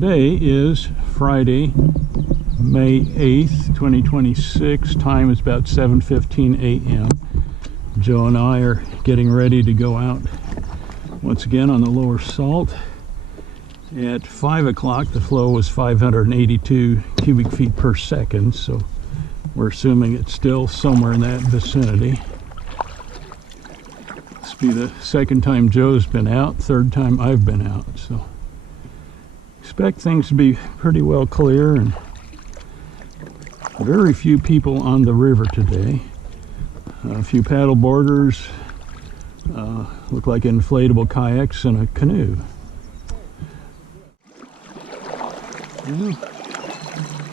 Today is Friday, May 8th, 2026. Time is about 7:15 a.m. Joe and I are getting ready to go out once again on the lower salt. At 5 o'clock, the flow was 582 cubic feet per second, so we're assuming it's still somewhere in that vicinity. This will be the second time Joe's been out, third time I've been out, so expect things to be pretty well clear and very few people on the river today. A few paddle boarders, look like inflatable kayaks and a canoe. Yeah,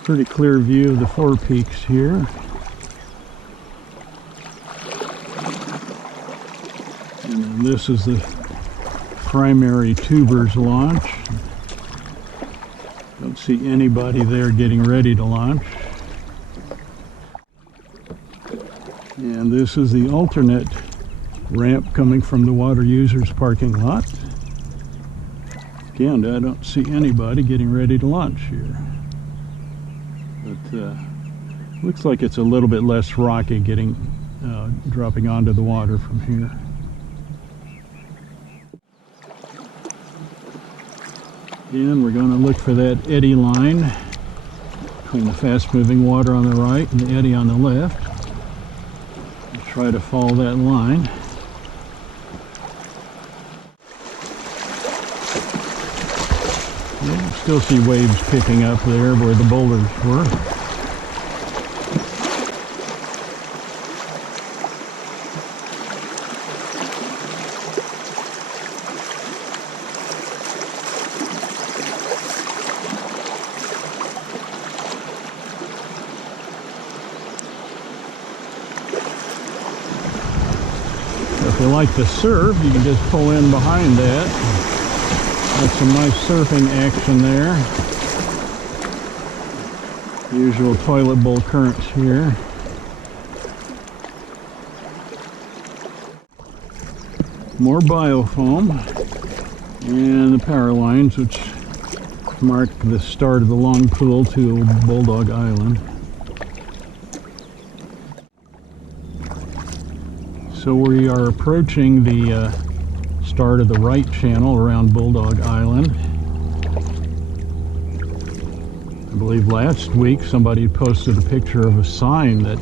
pretty clear view of the four peaks here. And then this is the primary tubers launch. Don't see anybody there getting ready to launch. And this is the alternate ramp coming from the water users parking lot. Again, I don't see anybody getting ready to launch here. But looks like it's a little bit less rocky dropping onto the water from here. Again, we're going to look for that eddy line between the fast-moving water on the right and the eddy on the left. We'll try to follow that line. Yeah, still see waves picking up there where the boulders were. If you like to surf, you can just pull in behind that. That's some nice surfing action there. Usual toilet bowl currents here. More biofoam and the power lines, which mark the start of the long pool to Bulldog Island. So we are approaching the start of the right channel around Bulldog Island. I believe last week somebody posted a picture of a sign that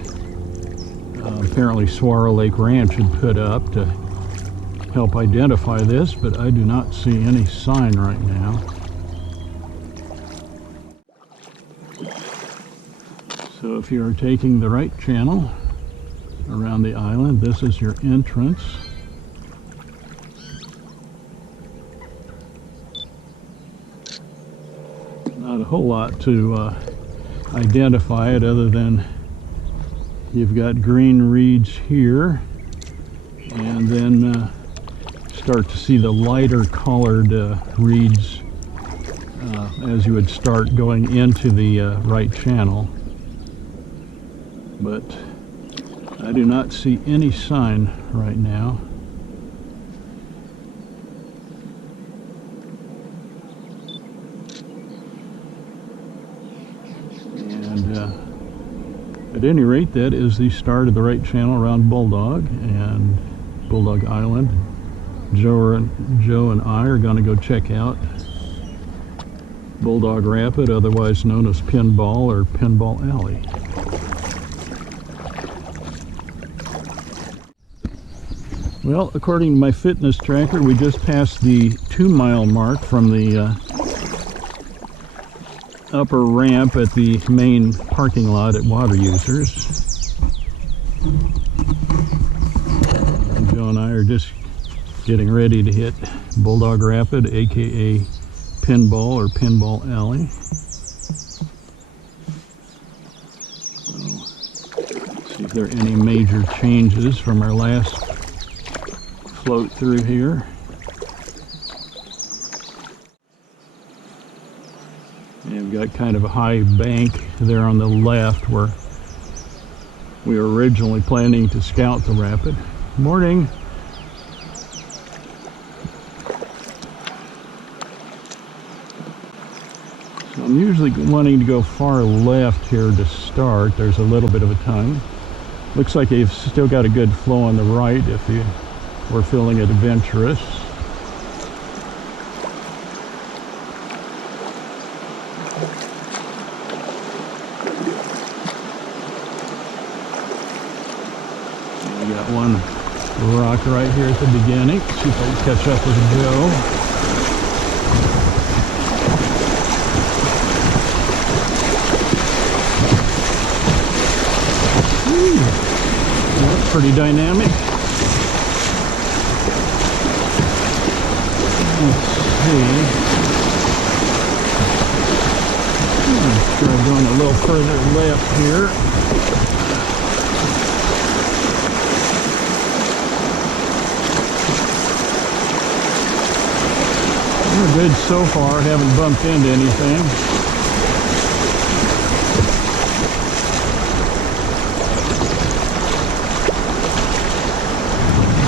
apparently Swallow Lake Ranch had put up to help identify this, but I do not see any sign right now. So if you are taking the right channel around the island, this is your entrance. Not a whole lot to identify it other than you've got green reeds here, and then start to see the lighter colored reeds as you would start going into the right channel. But I do not see any sign right now. And at any rate, that is the start of the right channel around Bulldog and Bulldog Island. Joe and I are going to go check out Bulldog Rapid, otherwise known as Pinball or Pinball Alley. Well, according to my fitness tracker, we just passed the 2-mile mark from the upper ramp at the main parking lot at Water Users. And Joe and I are just getting ready to hit Bulldog Rapid, aka Pinball or Pinball Alley. So, see if there are any major changes from our last float through here. And we've got kind of a high bank there on the left where we were originally planning to scout the rapid. Morning. I'm usually wanting to go far left here to start. There's a little bit of a tongue. Looks like they've still got a good flow on the right if you were feeling adventurous. We got one rock right here at the beginning. See if I can catch up with Joe. That's pretty dynamic. Let's see. Try going a little further left here. We're good so far. Haven't bumped into anything.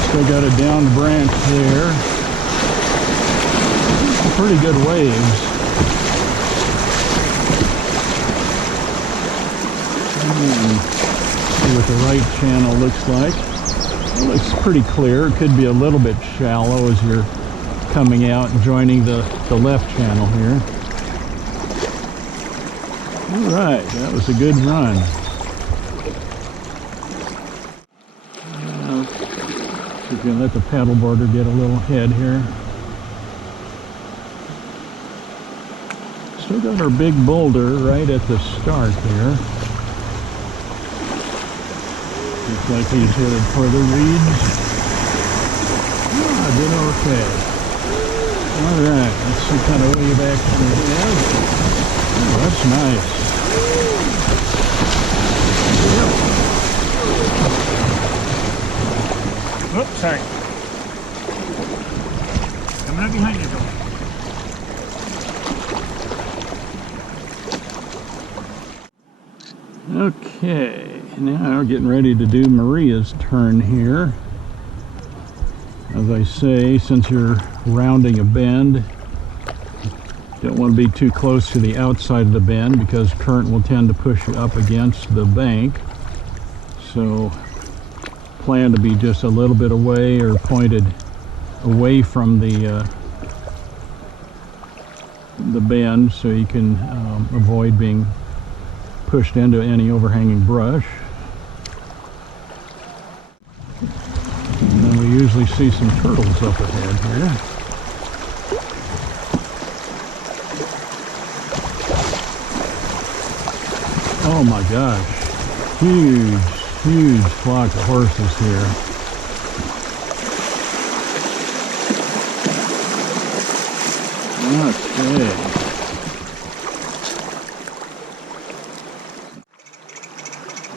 Still got a down branch there. Some pretty good waves. See what the right channel looks like. It looks pretty clear. It could be a little bit shallow as you're coming out and joining the left channel here. All right, that was a good run. We're going to let the paddle boarder get a little head here. Still got our big boulder right at the start there. Looks like he's headed for the reeds. Ah, did okay. Alright, let's see kind of way back from the head. Oh, that's nice. Oops, sorry. Coming up behind you, Joe. Okay, now we're getting ready to do Maria's turn here. As I say, since you're rounding a bend, don't want to be too close to the outside of the bend because current will tend to push you up against the bank. So plan to be just a little bit away or pointed away from the bend so you can avoid being pushed into any overhanging brush. And then we usually see some turtles up ahead here. Oh my gosh, huge flock of horses here. Okay.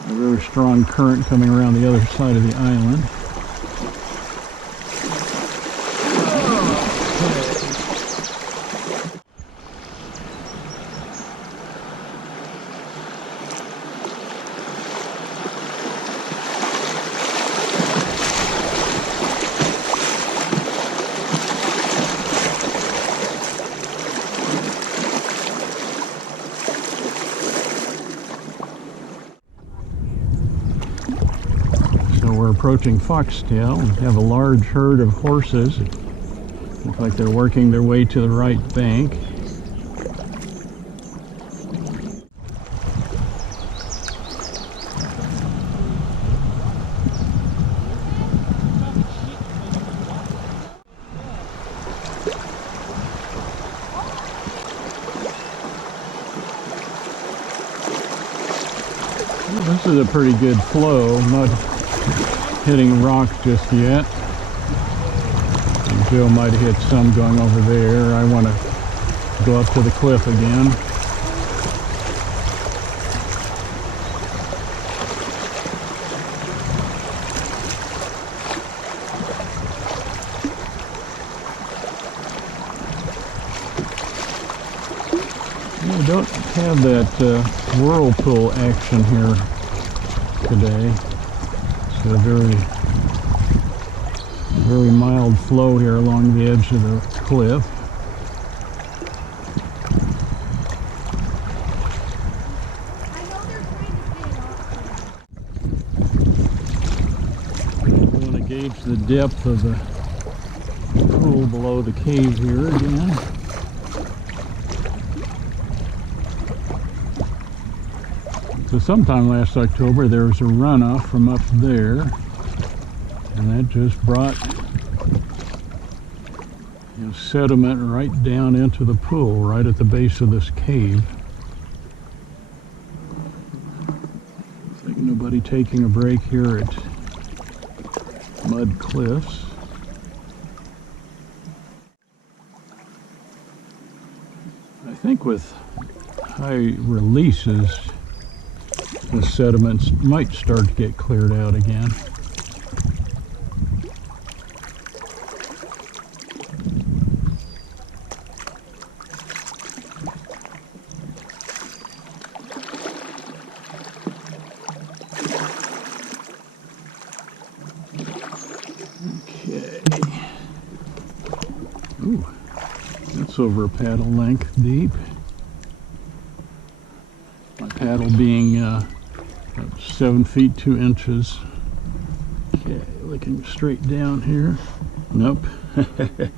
A very strong current coming around the other side of the island. Approaching Foxtail and have a large herd of horses. Look like they're working their way to the right bank. Well, this is a pretty good flow. Not hitting rocks just yet. And Joe might have hit some going over there. I want to go up to the cliff again. I don't have that whirlpool action here today. A very mild flow here along the edge of the cliff. Gauge the depth of the pool below the cave here again. So sometime last October there was a runoff from up there, and that just brought sediment right down into the pool, right at the base of this cave. Looks like nobody taking a break here at Mud Cliffs. I think with high releases, the sediments might start to get cleared out again. Okay. Ooh, that's over a paddle length deep. My paddle being about 7 feet 2 inches. Okay, looking straight down here. Nope. That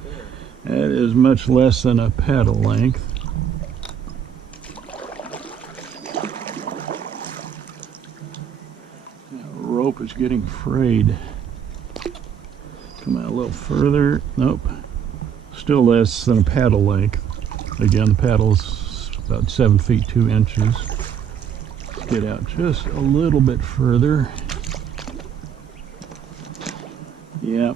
is much less than a paddle length. That rope is getting frayed. Come out a little further. Nope. Still less than a paddle length. Again, the paddle's about 7 feet 2 inches. Let's get out just a little bit further. Yep.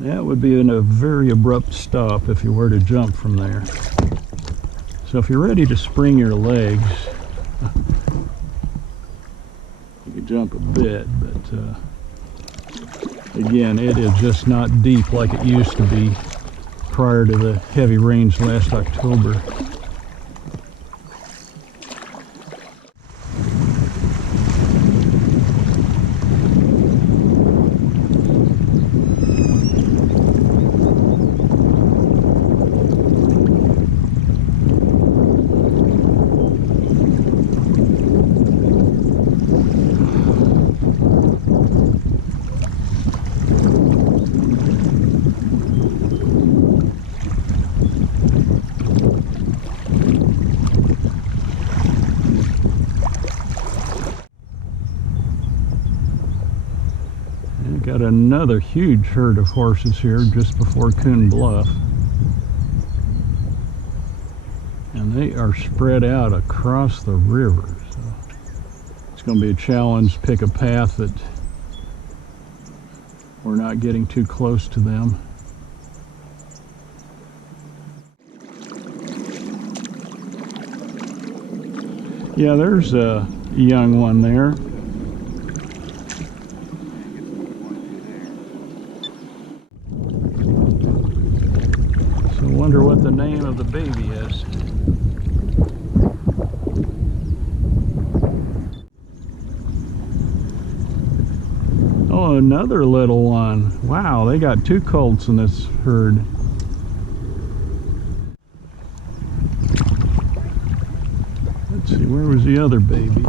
That would be a very abrupt stop if you were to jump from there. So if you're ready to spring your legs, you could jump a bit, but again, it is just not deep like it used to be prior to the heavy rains last October. Got another huge herd of horses here just before Coon Bluff, and they are spread out across the river, so it's going to be a challenge to pick a path that we're not getting too close to them. Yeah, there's a young one there. Wonder what the name of the baby is. Oh, another little one. Wow, they got 2 colts in this herd. Let's see, where was the other baby?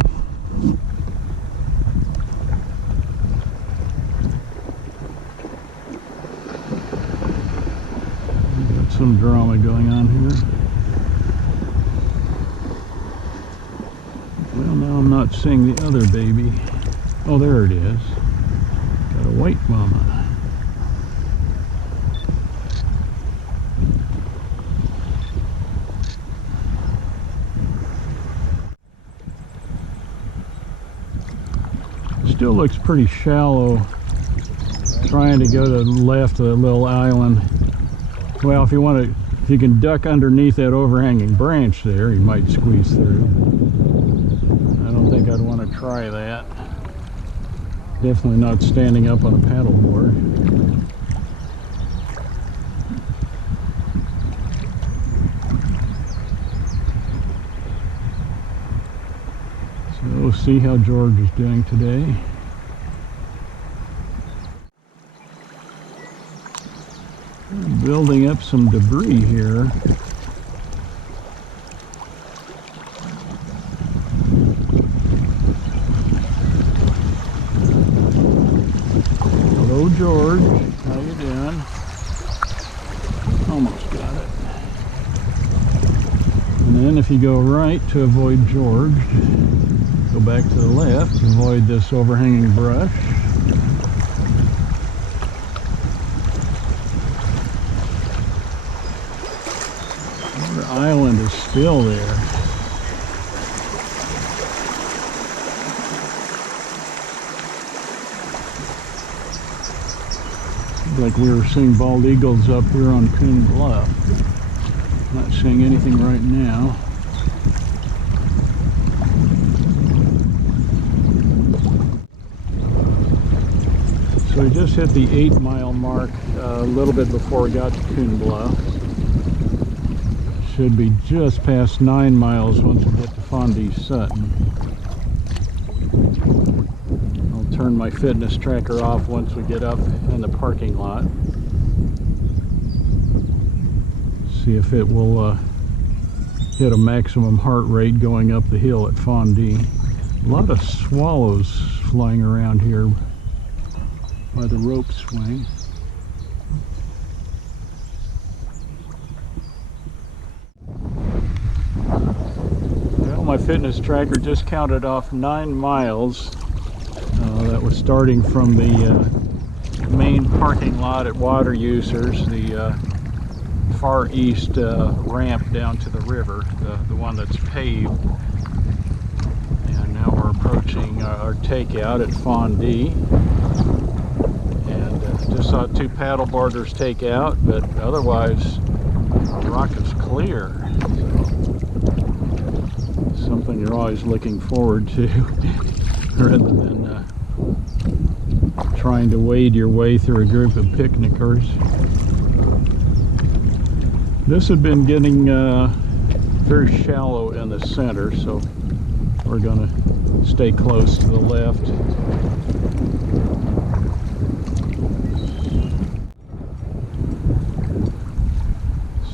Some drama going on here. Well, now I'm not seeing the other baby. Oh, there it is. Got a white mama. Still looks pretty shallow. Trying to go to the left of the little island. Well, if you can duck underneath that overhanging branch there, you might squeeze through. I don't think I'd want to try that. Definitely not standing up on a paddleboard. So we'll see how George is doing today. Building up some debris here. Hello, if you go right to avoid George, go back to the left, avoid this overhanging brush. The island is still there. Like we were seeing bald eagles up here on Coon Bluff. Not seeing anything right now. So we just hit the 8-mile mark a little bit before we got to Coon Bluff. Should be just past 9 miles once we get to Phon D Sutton. I'll turn my fitness tracker off once we get up in the parking lot. See if it will hit a maximum heart rate going up the hill at Phon D. A lot of swallows flying around here by the rope swing. Well, my fitness tracker just counted off 9 miles. That was starting from the main parking lot at Water Users, the far east ramp down to the river, the one that's paved. And now we're approaching our takeout at Phon D. And just saw 2 paddle boarders take out, but otherwise the rock is clear. So, something you're always looking forward to rather than trying to wade your way through a group of picnickers. This had been getting very shallow in the center, so we're going to stay close to the left.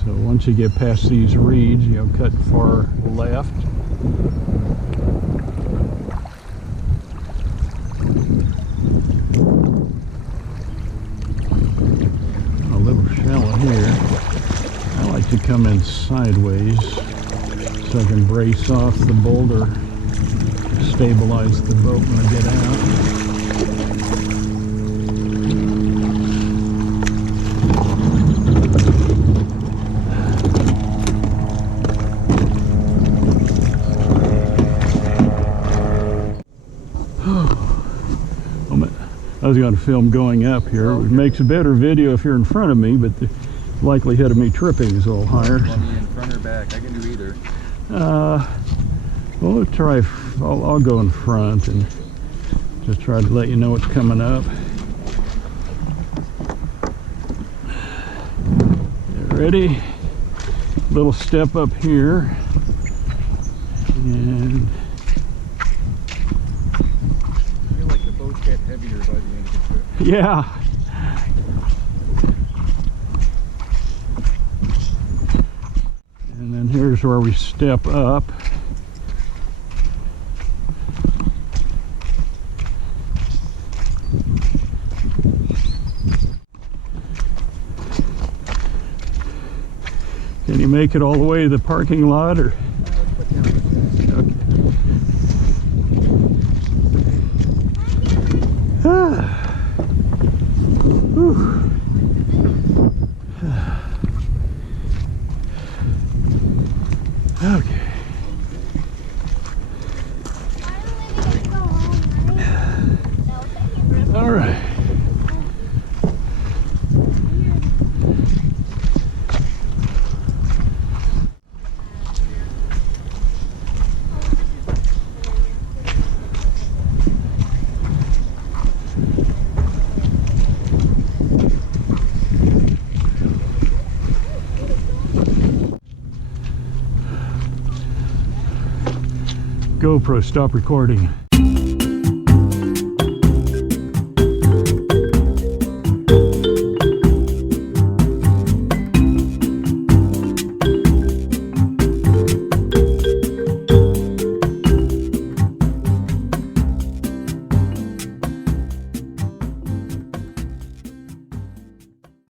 So once you get past these reeds, you cut far left. A little shallow here. I like to come in sideways so I can brace off the boulder, stabilize the boat when I get out. I was going to film going up here. It makes a better video if you're in front of me, but the likelihood of me tripping is a little higher. You want me in front or back? I can do either. Well, let's try. I'll go in front and just try to let you know what's coming up. Ready? Little step up here, and I feel like the boat gets heavier by the end of the trip. yeah. And then here's where we step up. Can you make it all the way to the parking lot, or? Okay. Whew. Okay. All right. GoPro, stop recording.